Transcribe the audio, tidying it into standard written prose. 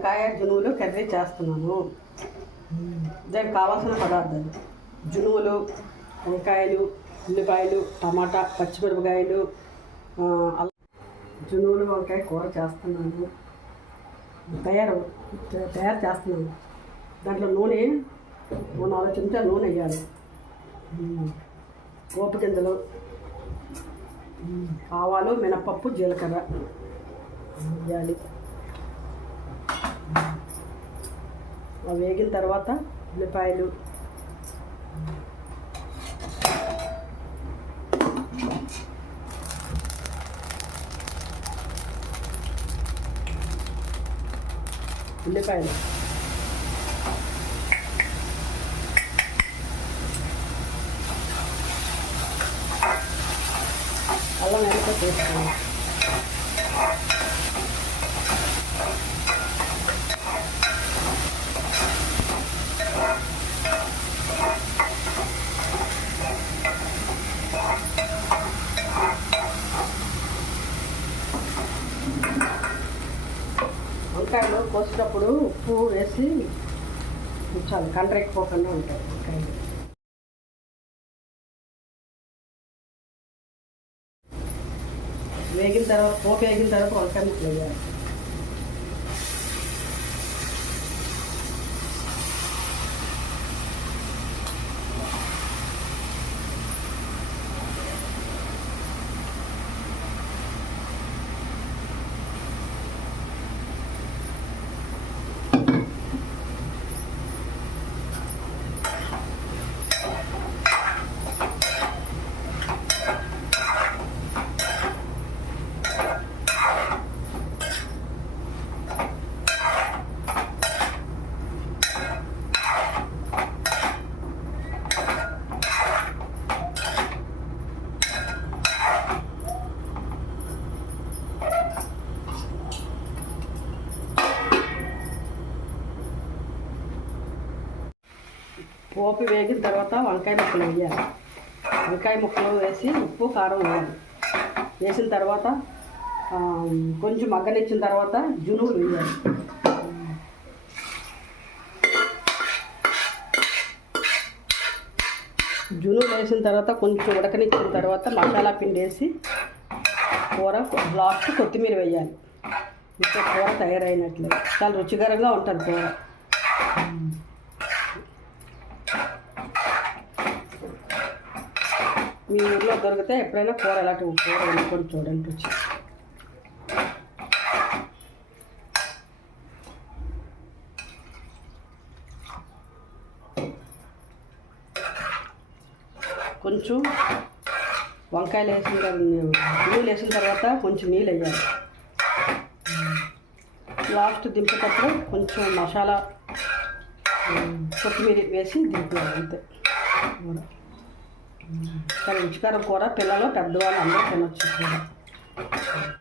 వంకాయ జునువులు కర్రీ చేస్తున్నాను. దానికి కావాల్సిన పదార్థాలు: జునువులు, వంకాయలు, ఉల్లిపాయలు, టమాటా, పచ్చిమిరపకాయలు. జునువులు వంకాయ కూర చేస్తున్నాను. తయారు చేస్తున్నాను. దాంట్లో నూనె 4 చెంచాలు నూనె వేయాలి. పోపు గింజలు, ఆవాలు, మినపప్పు, జీలకర్ర వేయాలి. అవి వేగిన తర్వాత ఉల్లిపాయలు, అల్లం వెల్లుల్లి వేసుకోవాలి. వంకాయలు కోసేటప్పుడు ఉప్పు వేసి ఉంచాలి, కండ్రెక్కిపోకుండా ఉంటాయి వంకాయలు. వేగిన తర్వాత పోపు వేగిన తర్వాత వంకాయ ముక్కలు వేయాలి. పోపు వేగిన తర్వాత వంకాయ ముక్కలు వేయాలి. వంకాయ ముక్కలు వేసి ఉప్పు కారం వేయాలి. వేసిన తర్వాత కొంచెం మగ్గనిచ్చిన తర్వాత జునువులు వేయాలి. జునువులు వేసిన తర్వాత కొంచెం ఉడకనిచ్చిన తర్వాత మసాలా పిండి వేసి కూర లాస్ట్ కొత్తిమీర వేయాలి. ఇంకా కూర తయారైనట్లే. చాలా రుచికరంగా ఉంటుంది కూర. మీ ఊర్లో దొరికితే ఎప్పుడైనా కూర అలాంటి కూర వండుకొని చూడండి రుచి. కొంచెం వంకాయలు నీళ్ళు వేసిన తర్వాత కొంచెం నీళ్ళు వేయాలి. లాస్ట్ దింపేటప్పుడు కొంచెం మసాలా కొత్తిమీర వేసి దింపేయాలి. అంతే. చాలా రుచికరం కూర. పిల్లలు, పెద్దవాళ్ళు అందరూ తినొచ్చు కూర.